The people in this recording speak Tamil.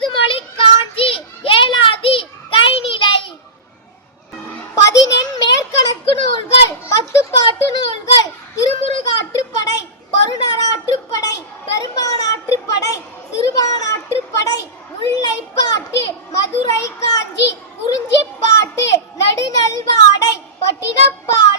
முதுமொழி காஞ்சி ஏலாதி கைநிலை. பதினெண் மேற்கணக்கு நூல்கள் பத்து பாட்டு நூல்கள் திருமுருகாற்றுப்படை பருணராற்றுப்படை பெருமானாற்றுப்படை சிறுபானாற்றுப்படை முல்லைப்பாட்டு மதுரை காஞ்சி குறிஞ்சிப்பாட்டு நடுநல்வாடை பட்டினப்பாடு